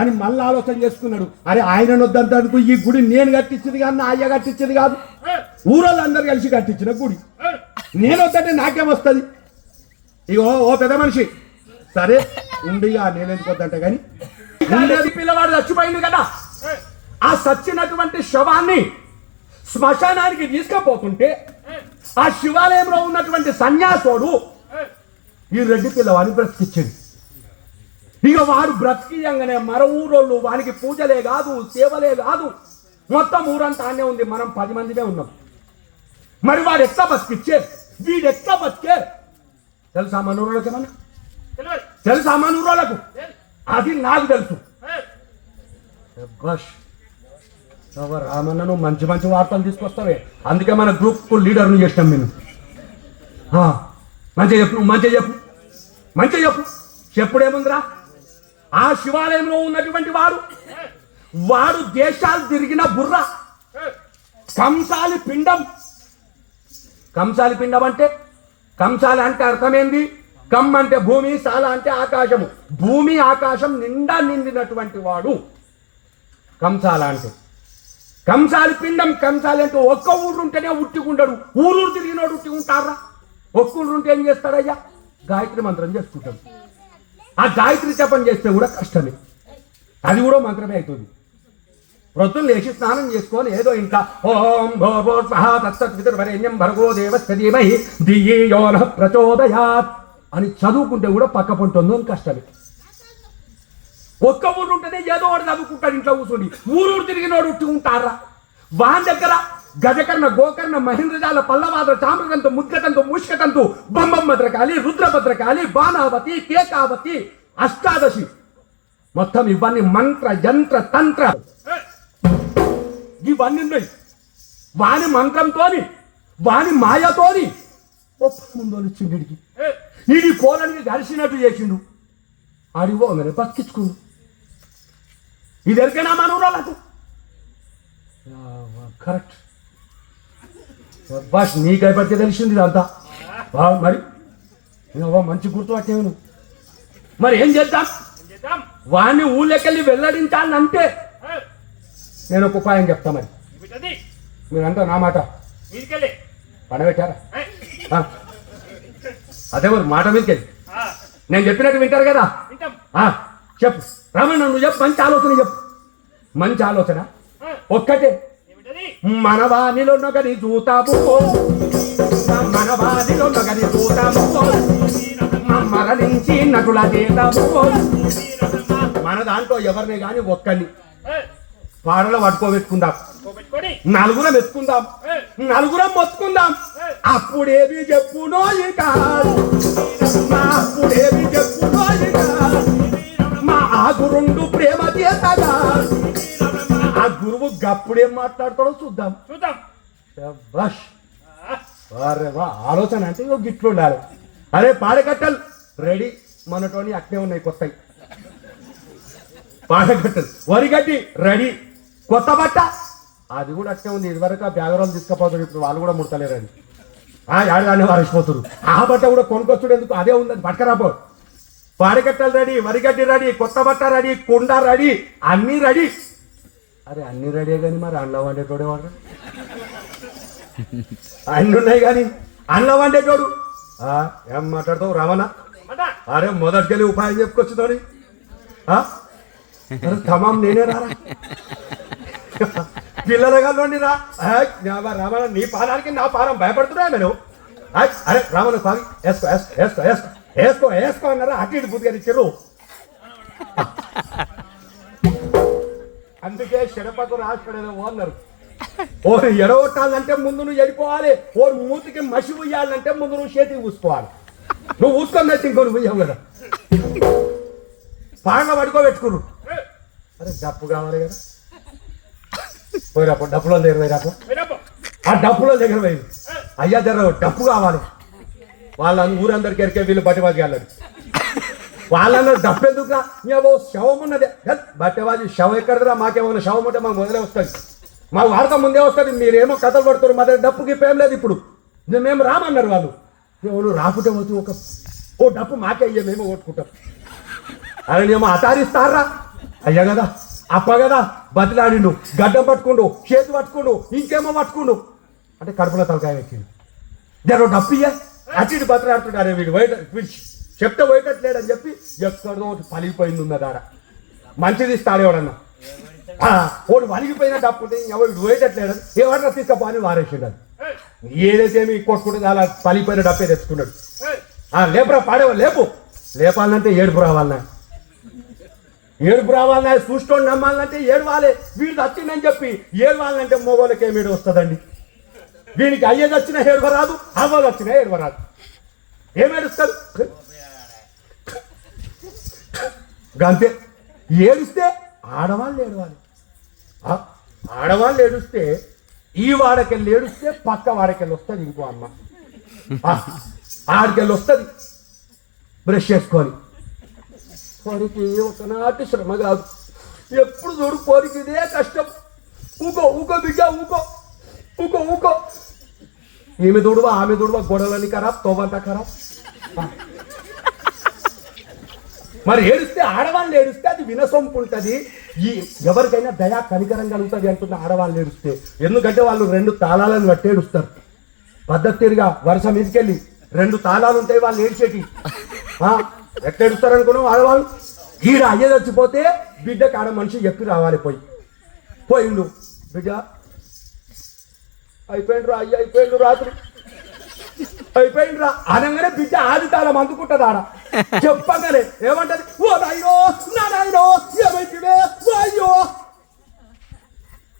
అని మళ్ళీ ఆలోచన చేసుకున్నాడు. అరే ఆయన వద్దంతకు ఈ గుడి నేను కట్టించింది కాదు, నా అయ్య కట్టించింది కాదు, ఊరోళ్ళు అందరు కలిసి కట్టించిన గుడి. నేను వద్దంటే నాకేమొస్తుంది? ఇగో ఓ పెద్ద మనిషి, సరే ఉండిగా నేనెందుకు వద్దంటే కానీ ఉండేది పిల్లవాడు చచ్చిపోయింది కదా, ఆ చచ్చినటువంటి శవాన్ని శ్మశానానికి తీసుకుపోతుంటే ఆ శివాలయంలో ఉన్నటువంటి సన్యాసుడు ఈ రెడ్డి పిల్లవాడిని బ్రతికిచ్చింది. ఇక వాడు బ్రతికియంగానే మర ఊరోళ్ళు వానికి పూజలే కాదు, సేవలే కాదు, మొత్తం ఊరంతా ఆనే ఉంది. మనం 10 మందినే ఉన్నాం. మరి వాడు ఎట్లా బతికిచ్చే, వీడు ఎట్లా బతికే తెలుసా? మన ఊరోళ్ళకి ఏమన్నా తెలుసా? మన ఊరోళ్ళకు అది నాకు తెలుసు. రామన్నను మంచి మంచి వార్తలు తీసుకొస్తావే, అందుకే మన గ్రూప్ లీడర్ను చేసినాం నేను. మంచిగా చెప్పు, మంచిగా చెప్పు, మంచిగా చెప్పు. చెప్పుడేముందిరా? ఆ శివాలయంలో ఉన్నటువంటి వాడు దేశాలు తిరిగిన బుర్ర, కంసాలి పిండం. కంసాలి పిండం అంటే, కంసాలి అంటే అర్థమేంది? కమ్ అంటే భూమి, సాల అంటే ఆకాశము. భూమి ఆకాశం నిండా నిండినటువంటి వాడు కంసాల అంటే. కంసాలి పిండం. కంసాలి అంటే ఒక్క ఊరు ఉంటేనే ఉట్టికుంటాడు, ఊరు తిరిగినోడు ఉట్టికుంటారా? ఒక్క ఊరు ఉంటే ఏం చేస్తాడయ్యా? గాయత్రి మంత్రం చేసుకుంటాడు. ఆ గాయత్రి జపం చేస్తే కూడా కష్టమే, అది కూడా మంత్రమే అవుతుంది. ప్రొద్దున లేచి స్నానం చేసుకొని ఏదో ఇంకా ఓం భోభో స్వహా తత్సత్వితుర్వరేణ్యం భర్గో దేవస్య ధీమహి ధియో యో నః ప్రచోదయాత్ అని చదువుకుంటే కూడా పక్క పొంటుందో అని కష్టమే. ఒక్క ఊరు ఉంటేనే ఏదో ఒకటి చదువుకుంటాడు ఇంట్లో కూర్చొని, ఊరు తిరిగినోడు ఉట్టుకుంటారా? వాని దగ్గర గజకర్ణ, గోకర్ణ, మహేంద్రజాల, పల్లవాద్ర, చామరకంతు, ముద్గతంతు, మూషికతంతు, బంబం భద్రకాళి, రుద్రభద్రకాళి, బాణావతి, కేకావతి, అష్టాదశి, మొత్తం ఇవన్నీ మంత్ర యంత్ర తంత్ర ఇవన్నీ ఉన్నాయి. వాని మంత్రంతోని, వాని మాయతోని ముందు ఇచ్చిండికి ఇది పోలానికి గడిచినట్టు చేసిండు. అడిగో మరి బతికించుకుండు. ఇది ఎరికైనా మన ఊళ్ళకు కరెక్ట్. బాష్ నీకైపడితే తెలిసింది ఇదంతా. మరి మంచి గుర్తు పట్టేను. మరి ఏం చేద్దాం? వాడిని ఊళ్ళకెళ్ళి వెల్లడించాలంటే నేను ఒక ఉపాయం చెప్తా. మరి మీరంతా నా మాట పడబెట్టారా? అదే మరి మాట మీదకెళ్ళి నేను చెప్పినట్టు వింటారు కదా. చెప్పు రమణ, నువ్వు చెప్పు, మంచి ఆలోచన చెప్పు. మంచి ఆలోచన ఒక్కటే, మనవాణిలో నొకని చూతాము, మనవాణిలో నొకని చూతాము, మరణించి నటుల చేతాము. మన దాంట్లో ఎవరిని కానీ ఒక్కని పాడలో పట్టుకోబెట్టుకుందాం, నలుగురం ఎత్తుకుందాం, నలుగురం మొత్తుకుందాం. అప్పుడేవి చెప్పునో ఇక, అప్పుడేవి చెప్పునో ఇక, మా ఆగురుండు ప్రేమ చేతగా. ఆ గురువు గప్పుడేం మాట్లాడతాడో చూద్దాం. ఆలోచన అంటే గిట్లు ఉండాలి. అరే పాడకట్టలు రెడీ, మనతోని అట్నే ఉన్నాయి కొత్తవి పాడకట్టలు. వరిగడ్డి రెడీ, కొత్త బట్ట అది కూడా అట్నే ఉంది. ఇదివరకు ఆ బ్యాగరాలు తీసుకుపోతారు, ఇప్పుడు వాళ్ళు కూడా ముడతలేరని ఆడదాన్ని వారిసిపోతారు. ఆ బట్ట కూడా కొనుకొచ్చుడు ఎందుకు, అదే ఉందని పట్టుకరాపో. పాడకట్టలు రెడీ, వరిగడ్డి రెడీ, కొత్త బట్ట రెడీ, కుండ రెడీ, అన్నీ రెడీ. అరే అన్ని రెడీ కానీ మరి అన్నం వండేటోడే వాడు. అన్ని ఉన్నాయి కానీ అన్నం వండేటోడు ఏం మాట్లాడతావు రమణ? అరే మొదటికెళ్ళి ఉపాయం చెప్పుకొచ్చుతోని తమాం నేనే రారా పిల్లలగాల్లోని రా. రమణ నీ పానానికి నా పానం భయపడుతున్నా నేను. అరే రమణ స్వామి వేసుకో వేసుకో వేసుకో వేసుకో వేసుకో వేసుకో అన్నారా? అటు ఇటు బుద్ధిగా ఇచ్చారు. అందుకే చెడపకు రాసిపడేది అన్నారు. ఓ ఎడగొట్టాలంటే ముందు నువ్వు ఎడిపోవాలి, ఓ మూతికి మసి ఉయ్యాలంటే ముందు నువ్వు చేతికి పూసుకోవాలి. నువ్వు పూసుకొని తెచ్చి ఇంకో నువ్వు ఉయ్యావు కదా, పాగా పడుకోబెట్టుకురు. అరే డప్పు కావాలి కదా, పోయిరాపో డప్పులో దగ్గర పోయిరాపో. ఆ డప్పులో దగ్గర పోయి అయ్యా జర డప్పు కావాలి. వాళ్ళ ఊరందరికి ఎరికే వీళ్ళు బట్టిబాజీ వెళ్ళరు. వాళ్ళన్నారు డప్పు ఎందుకురా, మేము శవం ఉన్నదే బట్టేవాజీ శవం ఎక్కడదిరా, మాకేమన్నా శవం ఉంటే మాకు మొదలే వస్తుంది, మా వార్త ముందే వస్తుంది. మీరేమో కథలు పడుతున్నారు, మా దగ్గర డప్పుకి ఏం లేదు. ఇప్పుడు మేము రామన్నారు వాళ్ళు. ఎవరు రాకుంటే పోతూ ఓ డప్పు మాకే అయ్యా, మేము కొట్టుకుంటాం. అరే మేము అతారిస్తారా అయ్యా కదా అప్ప కదా బతిలాడిండు, గడ్డం పట్టుకుండు, చేతి పట్టుకుండు, ఇంకేమో పట్టుకుండు అంటే కడుపులో తలకాయ ఎక్కిండు. జర డప్పియ్యా అటు ఇటు బతిలాడుతున్నాడే వీడు వీడు చెప్తే పోయేటట్లేడని చెప్పి ఎక్కడో ఒకటి పలిగిపోయింది ఉన్నదాడ. మంచిది ఇస్తాడు ఎవడన్నా, ఒకటి వలిగిపోయిన డప్పుంటే ఎవరు పోయేటట్లేడని ఎవరన్నా తీసుకపోని వారేసిండు. ఏదైతే ఏమి కొట్టుకుంటే అలా పలిగిపోయిన డప్పే తెచ్చుకున్నాడు. లేపురా పాడేవా లేపు, లేపాలంటే ఏడుపు రావాలన్నా, ఏడుపు రావాలన్నా, చూసుకోండి నమ్మాలంటే ఏడవాలి. వీడు వచ్చిందని చెప్పి ఏడవాలంటే మొగోళ్ళకి ఏమేడు వస్తుందండి. వీనికి అయ్యేది వచ్చినా ఏడువ రాదు, అవ్వలు వచ్చినా ఏడువ రాదు. ఏమేడుస్తారు గంతే. ఏడుస్తే ఆడవాళ్ళు ఏడవాలి. ఆడవాళ్ళు ఏడుస్తే ఈ వాడకెళ్ళి ఏడుస్తే పక్క వాడకెళ్ళి వస్తుంది ఇంకో అమ్మ, ఆడికెళ్ళి వస్తుంది బ్రష్ చేసుకొని. వారికి ఒకనాటి శ్రమ కాదు, ఎప్పుడు చూడు పోరికి ఇదే కష్టం. ఊకో ఊకో బిడ్డ ఊకో ఊకో ఊకో. ఈమె దుడువా ఆమె దుడువా, గొడవలని ఖరాబ్, తోవంతా ఖరాబ్. మరి ఏడుస్తే ఆడవాళ్ళు ఏడుస్తే అది వినసొంపు ఉంటుంది. ఈ ఎవరికైనా దయా కనికరం కలుగుతుంది అంటున్న ఆడవాళ్ళు ఏడుస్తే. ఎందుకంటే వాళ్ళు 2 తాళాలను బట్టి ఏడుస్తారు. పద్ధతిగా వరుస మీదకెళ్ళి 2 తాళాలు ఉంటాయి వాళ్ళు ఏడ్చేటి. ఎట్లా ఏడుస్తారు అనుకున్నావు ఆడవాళ్ళు? ఈడ అయ్యేది వచ్చిపోతే బిడ్డకు ఆడ మనిషి చెప్పి రావాలి. పోయిండు బిడ్డ అయిపోయిండు రా, అయ్య అయిపోయిండు, రాత్రి అయిపోయిండు రా అనగానే బిడ్డ ఆది తాళం అందుకుంటుంది. ఆడ చెప్పగానే ఏమంటది, ఓ నాయనో నా నాయనో ఏమైతే అయ్యో.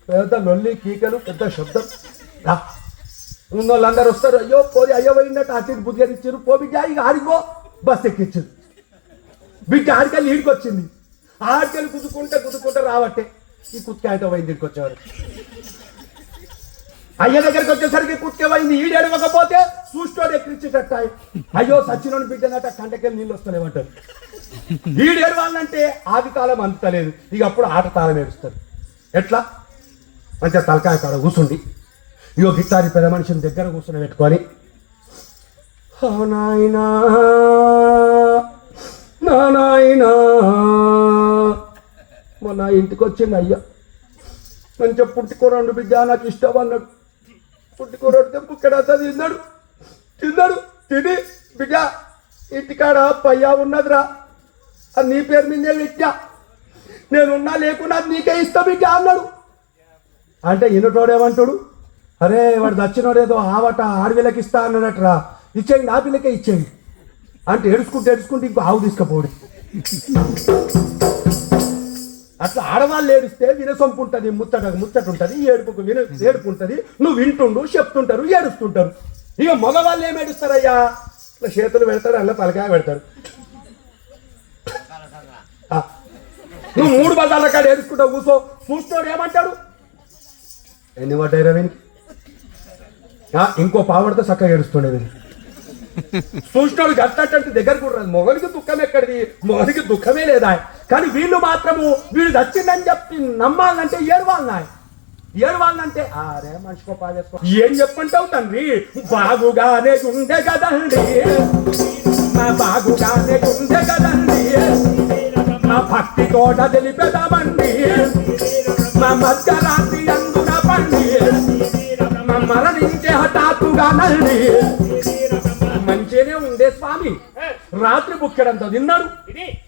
పెద్ద లొల్లి కీకలు, పెద్ద శబ్దం. ఉన్న వాళ్ళందరూ వస్తారు, అయ్యో పోయి అయ్యో పోయిందట, అటు బుద్ధిగా ఇచ్చారు, పో బిడ్డ ఇక ఆడిగో. బస్ ఎక్కించారు. బిడ్డ ఆడికెళ్ళి ఈడికి వచ్చింది. ఆడికెళ్ళి కుదుకుంటే రావట్టే ఈ కుత్కాయతో పోయింది. ఇంటికి వచ్చేవారు అయ్య దగ్గరికి వచ్చేసరికి కుత్కే పోయింది. ఈడేడవకపోతే చూసుకోడు ఎక్కించేటట్టాయి. అయ్యో సచ్చినోని బిడ్డనట కంటకెళ్ళి నీళ్ళు వస్తలేమంటారు. ఈడేడవాళ్ళంటే ఆది కాలం అందుతలేదు. ఇక అప్పుడు ఆట తాళం ఏడుస్తారు. ఎట్లా మంచిగా తలకాయ కాడ కూర్చుండి ఇగో గిట్టారి పెద్ద మనిషిని దగ్గర కూర్చొని పెట్టుకొని, నాయనా నా నాయనా మొన్న ఇంటికి వచ్చింది అయ్యా, మంచిగా పుట్టికూరండు బిడ్డ నాకు ఇష్టం అన్నాడు. పుట్టికూరడితే పుక్కడంతా తిన్నాడు. తిని బిడ్డ ఇంటికాడ పయ్యా ఉన్నదిరా, అది నీ పేరు మీదే ఇచ్చా, నేనున్నా లేకున్నా నీకే ఇస్తా బిడ్డ అన్నాడు. అంటే ఇన్నటోడేమంటాడు, అరే వాడు దచ్చినోడేదో ఆవట ఆడవిళ్ళకి ఇస్తా అన్నాడట్రా, ఇచ్చేయండి ఆ పిల్లకే ఇచ్చేయండి అంటే ఏడుచుకుంటే ఇంకో ఆవు తీసుకుపోడు. అట్లా ఆడవాళ్ళు ఏడుస్తే వినసొంపు ఉంటుంది, ముచ్చట ఉంటుంది, ఏడుపు ఉంటుంది. నువ్వు వింటుండు, చెప్తుంటారు, ఏడుస్తుంటారు. ఇక మగవాళ్ళు ఏం ఏడుస్తారయ్యా, ఇట్లా చేతులు పెడతాడు, అలా తలకాయ పెడతాడు. నువ్వు 3 బజార్ల కాడ ఏడుచుకుంటావు కూర్చో. చూస్తాడు ఏమంటాడు, ఎన్ని పడ్డాయి రవి, ఇంకో పావడితో చక్కగా ఏడుస్తుండేది. చూసినాడు గట్టంటే దగ్గర కూడా రాదు. మొగనికి దుఃఖం ఎక్కడిది, మొగనికి దుఃఖమే లేదా. కానీ వీళ్ళు మాత్రము వీడు దచ్చిందని చెప్పి నమ్మాలంటే ఏడవాళ్ళంటే అరే మనిషికో పాదేసుకో ఏం చెప్పంటావు తండ్రి. బాగుగానే ఉండే కదండి, మా బాగుగానే ఉండే కదండి, మా భక్తి తోట తెలిపెదామండి, మా మధ్యరాత్రి అందున పండి, మా మరణించే హఠాత్తుగా నండి. మంచిగానే ఉండే స్వామి, రాత్రి బుక్కెడంత తిన్నాడు,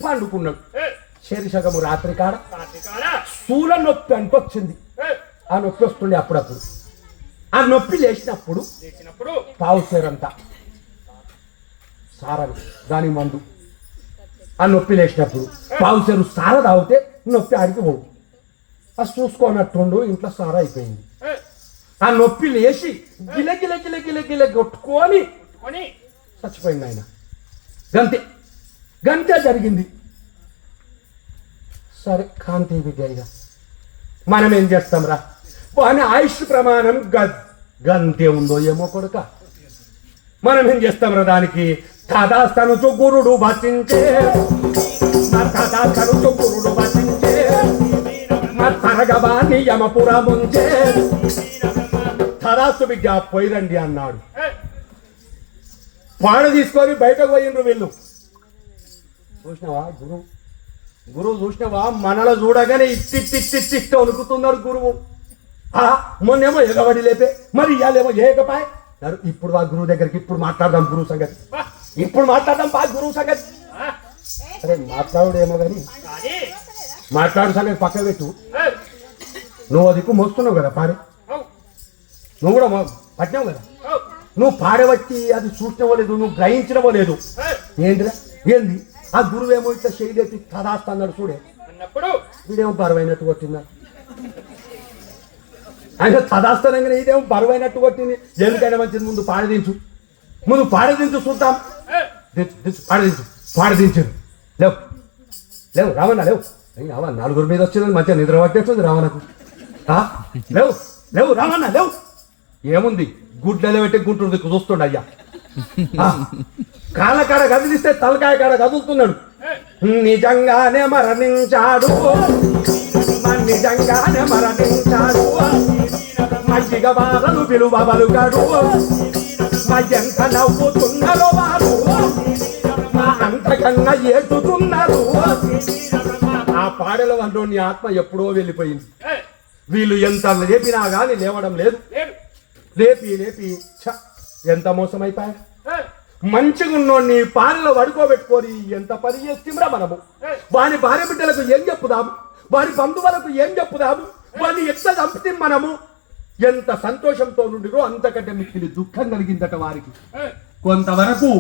పండుకున్నాడు. శరీసగము రాత్రి కాడ శూల నొప్పి అనిపించింది. ఆ నొప్పి వస్తుండే అప్పుడప్పుడు. ఆ నొప్పి లేచినప్పుడు పావుసేరంతా సారను దాని మందు. ఆ నొప్పి లేచినప్పుడు పావుసేరు సార తాగితే నొప్పి ఆడికి పోవు. అది చూసుకోనట్టుండు, ఇంట్లో సార అయిపోయింది. ఆ నొప్పి లేచి గిల కొట్టుకొని చచ్చిపోయింది ఆయన. గంతే జరిగింది. సరే కాంతి విద్యగా మనం ఏం చేస్తాం రా, అని ఆయుష్ ప్రమాణం గంతే ఉందో ఏమో కొడుక. మనం ఏం చేస్తాం రా దానికి. తదాస్తను గురుడు భచించే, తదాస్తను గురుడు భచించే, తరగవాణి యమపురముంచే. తదాస్తు బిడ్డ పోయిరండి అన్నాడు. పాడ తీసుకొని బయటకు పోయిండ్రు వీళ్ళు. చూసినావా గురువు గురువు చూసినవా మనలో చూడగానే ఇట్టి వణుకుతున్నాడు గురువు. మొన్నేమో ఎగబడి లేపే, మరి ఇవాళేమో ఏకపాయ్. ఇప్పుడు ఆ గురువు దగ్గరికి ఇప్పుడు మాట్లాడదాం గురువు సంగతి. ఇప్పుడు మాట్లాడదాం బా గురువు సంగతి. అరే మాట్లాడుడేమో కానీ మాట్లాడు సంగతి పక్క పెట్టు. నువ్వు అది మోస్తున్నావు కదా పాడే, నువ్వు కూడా పట్టినావు కదా. నువ్వు పాడవచ్చి అది చూసినవో లేదు, నువ్వు గ్రహించినవో లేదు. ఏంటిరా ఏంది ఆ గురువేమో ఇట్లా చేయలేపి కదాస్తాడు చూడే, వీడేమో బరువైనట్టు కొట్టిందా. ఆయన తదాస్తానంగానే ఇదేమో బరువైనట్టు కొట్టింది. ఎందుకైనా మంచిది ముందు పాడదించు చూద్దాం. పాడదించారు. లేవు రావన్నా లేవు. అయ్యా నలుగురు మీద వచ్చింది మంచిగా నిద్ర పట్టేస్తుంది రావణకు. లేవు రావన్నా లేవు. ఏముంది గుడ్లలో పెట్టి గుంటుంది చూస్తుండ అయ్యా. కాళ్ళ కాడ కదిలిస్తే తలకాయ కాడ కదులుతున్నాడు. నిజంగానే మరణించాడు మజ్జిగ బాధలు విలువ బలుగాడు. ఎంత నవ్వుతున్నారు వారు, అంతకన్నా ఏడుతున్నారు. ఆ పాడల వంటూ నీ ఆత్మ ఎప్పుడో వెళ్ళిపోయింది. వీళ్ళు ఎంత లేపినా గాని లేవడం లేదు. లేపి ఎంత మోసం అయిపోయా. మంచిగా ఉన్నోడిని పాలలో వడుకోబెట్టుకొని ఎంత పని చేస్తుందా మనము. వాని భార్య బిడ్డలకు ఏం చెప్పుదాము, వారి బంధువులకు ఏం చెప్పుదాము, వాడిని ఎంత చంపితే మనము. ఎంత సంతోషంతో నుండిరో అంతకంటే మిక్కిలి దుఃఖం కలిగిందట వారికి. కొంతవరకు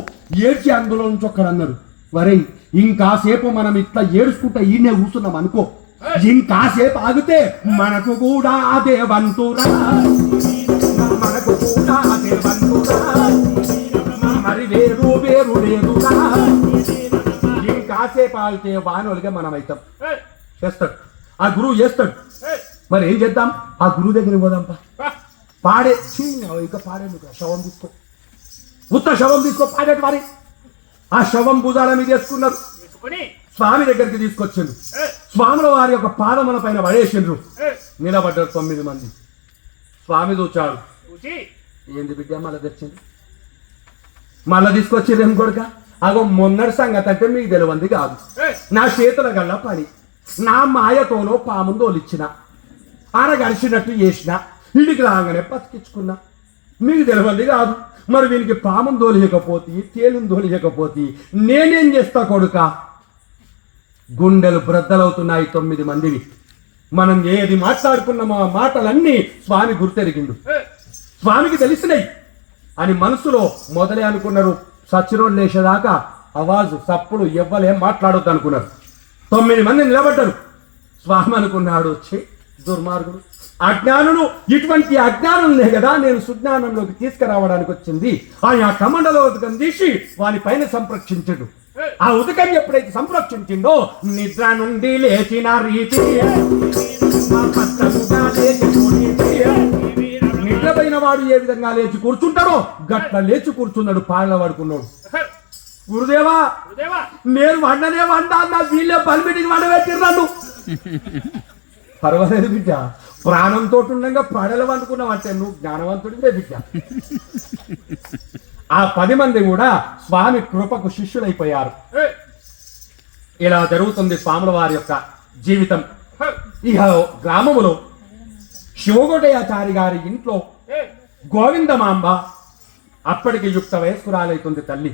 ఏడ్చి అందులో నుంచి ఒక్కడన్నారు, వరే ఇంకాసేపు మనం ఇట్లా ఏడుచుకుంటా ఈయనే కూర్చున్నాం అనుకో, ఇంకాసేపు ఆగితే మనకు కూడా అదే వంతురా, మనకు కూడా అదే వంతురా, మరి వేరు లేదురా. ఇంకాసేపు ఆగితే వానోలుగా మనం అవుతాం. చేస్తాడు ఆ గురువు చేస్తాడు. మరి ఏం చేద్దాం, ఆ గురువు దగ్గర పోదాంపా. పాడే ఇక పాడే శవం తీసుకో, ఉత్త శవం తీసుకో పాడేటి వారి. ఆ శవం భుజాల మీద వేసుకున్నారు, స్వామి దగ్గరికి తీసుకొచ్చిండ్రు. స్వాముల వారి యొక్క పాదముల పైన పడేసిండ్రు. నిలబడ్డారు 9 మంది. స్వామి చూచాడు, ఏంది బిడ్డ మళ్ళీ తెచ్చింది, మళ్ళా తీసుకొచ్చిండ్రు ఏం కొడుక. అగో మొన్నటి సంగతి అంటే మీకు తెలియంది కాదు. నా చేతుల గల్ల పని, నా మాయతోనో పామును తోలిచ్చిన, ఆరగడిచినట్టు చేసిన, ఇంటికి రాగానే బతికించుకున్నా. మీకు తెలియంది కాదు. మరి వీనికి పామును తోలియకపోతే, తేలును తోలియకపోతే నేనేం చేస్తా కొడుక. గుండెలు బ్రద్దలవుతున్నాయి 9 మందివి. మనం ఏది మాట్లాడుకున్నామో ఆ మాటలన్నీ స్వామి గుర్తెరిగిండు. స్వామికి తెలిసినాయి అని మనసులో మొదలే అనుకున్నారు. సచ్చిరోడ్ లేచేదాకా అవాజు సప్పుడు ఎవ్వలేం మాట్లాడొద్దు అనుకున్నారు. 9 మంది నిలబడ్డారు. స్వామి అనుకున్నాడు, వచ్చి దుర్మార్గుడు, అజ్ఞానులు, ఇటువంటి అజ్ఞానులనే కదా నేను సుజ్ఞానంలోకి తీసుకురావడానికి వచ్చింది. ఆ కమండలో ఉదకం తీసి వాని పైన సంరక్షించడు. ఆ ఉదకం ఎప్పుడైతే సంరక్షించిందో నిద్ర నుండి లేచిన రీతి, నిద్రపోయిన వాడు ఏ విధంగా లేచి కూర్చుంటాడో గట్ల లేచి కూర్చున్నాడు. పాళ్ళ పడుకున్నాడు. గురుదేవా నేను వండనే అన్న, వీళ్ళే పనిమిటికి వండబెట్టిర్రు. పర్వాలేదు బిడ్డ, ప్రాణంతో ఉండగా పడలు వండుకున్నావు అంటే నువ్వు జ్ఞానవంతుడివే బిడ్డ. ఆ 10 మంది కూడా స్వామి కృపకు శిష్యులైపోయారు. ఇలా జరుగుతుంది స్వాముల వారి యొక్క జీవితం. ఇక గ్రామములో శివగొడయాచారి గారి ఇంట్లో గోవిందమాంబ అప్పటికి యుక్త వయస్కురాలైతుంది తల్లి.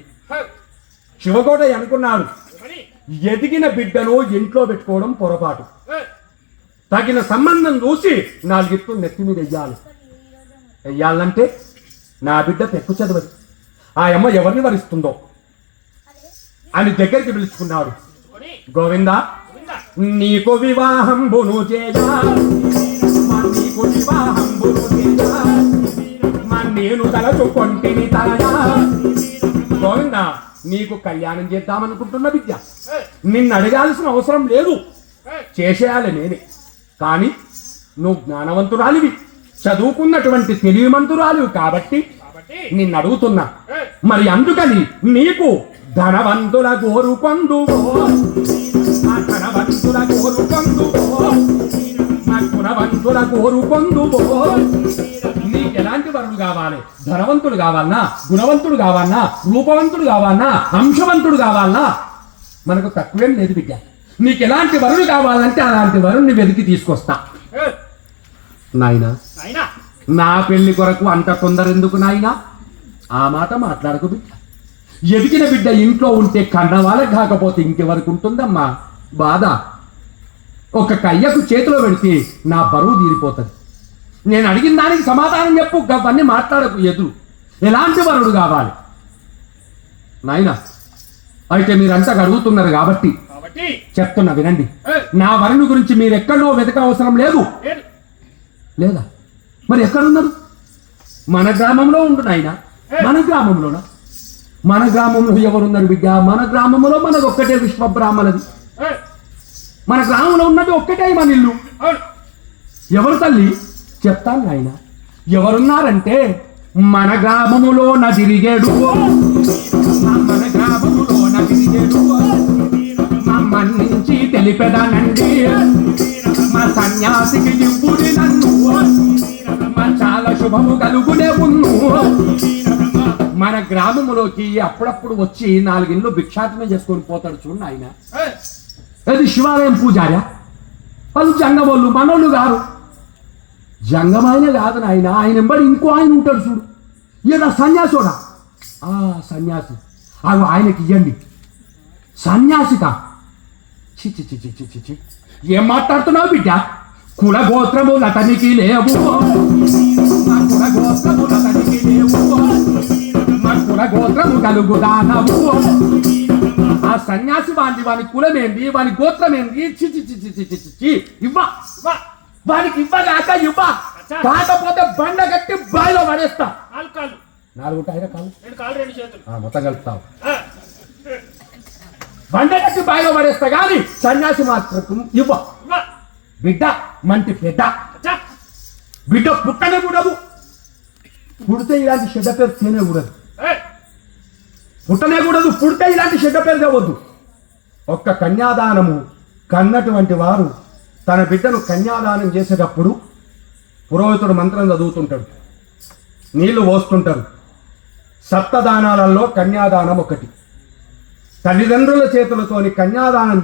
శివగోడయ్య అనుకున్నాడు, ఎదిగిన బిడ్డను ఇంట్లో పెట్టుకోవడం పొరపాటు. తగిన సంబంధం చూసి 4 ఇట్లు నెత్తి మీద వెయ్యాలంటే నా బిడ్డ పెక్కు చదవదు, ఆ అమ్మ ఎవరిని వరిస్తుందో అని దగ్గరికి పిలుచుకున్నాడు. గోవిందా నీకు వివాహంబును చేయా, నీకు వివాహంబును చేయా, నేను తలచుకొంటిని తలయా. గోవిందా నీకు కళ్యాణం చేద్దామనుకుంటున్న బిడ్డ, నిన్ను అడగాల్సిన అవసరం లేదు, చేసేయాలి నేనే. కానీ నువ్వు జ్ఞానవంతురాలివి, చదువుకున్నటువంటి తెలివిమంతురాలివి కాబట్టి నిన్ను అడుగుతున్నా. మరి అందుకని నీకు ధనవంతుల కోరుకొందువో, ధనవంతుల కోరుకొందువో, గుణవంతుల కోరుకొందువో. నీకు ఎలాంటి వరుడు కావాలి? ధనవంతుడు కావాలన్నా, గుణవంతుడు కావాలన్నా, రూపవంతుడు కావాలన్నా, అంశవంతుడు కావాలన్నా మనకు తక్కువేం లేదు బిడ్డ. నీకు ఎలాంటి వరుడు కావాలంటే అలాంటి వరుణ్ణి వెతికి తీసుకొస్తా. నాయనా, నా పెళ్లి కొరకు అంత తొందర ఎందుకు నాయనా? ఆ మాట మాట్లాడకు బిడ్డ. ఎదిగిన బిడ్డ ఇంట్లో ఉంటే కన్నవాళ్ళకి కాకపోతే ఇంకెవరికి ఉంటుందమ్మా బాధ. ఒక కయ్యకు చేతిలో పెడితే నా బరువు తీరిపోతుంది. నేను అడిగిన దానికి సమాధానం చెప్పు, అవన్నీ మాట్లాడకు. ఎదురు ఎలాంటి వరుడు కావాలి నాయనా? అయితే మీరంతా అడుగుతున్నారు కాబట్టి చెప్తున్నా వినండి. నా వరుణు గురించి మీరు ఎక్కడో వెతక అవసరం లేదు. లేదా మరి ఎక్కడున్నారు? మన గ్రామంలో ఉండు నాయన. మన గ్రామంలోనా? మన గ్రామంలో ఎవరున్నారు బిడ్డ? మన గ్రామంలో మనది ఒక్కటే విశ్వబ్రాహ్మణది. మన గ్రామంలో ఉన్నది ఒక్కటే మన ఇల్లు. ఎవరు తల్లి? చెప్తాను నాయన. ఎవరున్నారంటే మన గ్రామములో నదిరిగేడు, మన గ్రామములో నదిరిగేడు, మన్నించి తెలిపెదానండి మా సన్యాసికి ఇవ్వుడి నన్ను, మా చాలా శుభము కలుగునే ఉన్ను. మన గ్రామములోకి అప్పుడప్పుడు వచ్చి 4 ఇళ్ళు భిక్షాటన చేసుకొని పోతాడు చూడండి ఆయన. అది శివాలయం పూజార్య. వాళ్ళు జంగమోళ్ళు, మనోళ్ళు గారు. జంగమైన కాదు నాయన, ఆయన ఎంబడి ఇంకో ఆయన ఉంటాడు చూడు. ఈయన సన్యాసోడా? సన్యాసి. ఆయనకి ఇవ్వండి. సన్యాసిక? చి చి చి చి చి చి ఏం మాట్లాడుతున్నావు బిడ్డ? కుల గోత్రముల తనికి లేవు, మా కుల గోత్రముల తనికి లేవు, మా కుల గోత్రము కలుగుదానవు. ఆ సన్యాసి వాని కులమేంది, వాని గోత్రమేంది? చి చి చి చి చి చి వానికి ఇవ్వగాక ఇవ్వ, కాకపోతే బండ కట్టి బాయిలో పడేస్తా. 4 ఉంటాయి కాళ్ళు, మొత్తం కలుపుతావు. బండ కట్టి బాయిలో పడేస్తా కానీ సన్యాసి మాత్రం ఇవ్వ. బిడ్డ మంటి పెద్ద బిడ్డ పుట్టనే కూడదు. పుడితే ఇలాంటి చెడ్డ పేరు తినకూడదు. పుట్టనే కూడదు. పుడితే ఇలాంటి చెడ్డ పేరు తేవద్దు. ఒక్క కన్యాదానము కన్నటువంటి వారు తన బిడ్డను కన్యాదానం చేసేటప్పుడు పురోహితుడు మంత్రం చదువుతుంటాడు, నీళ్లు పోస్తుంటారు. సప్తదానాలలో కన్యాదానం ఒకటి. తల్లిదండ్రుల చేతులతోని కన్యాదానం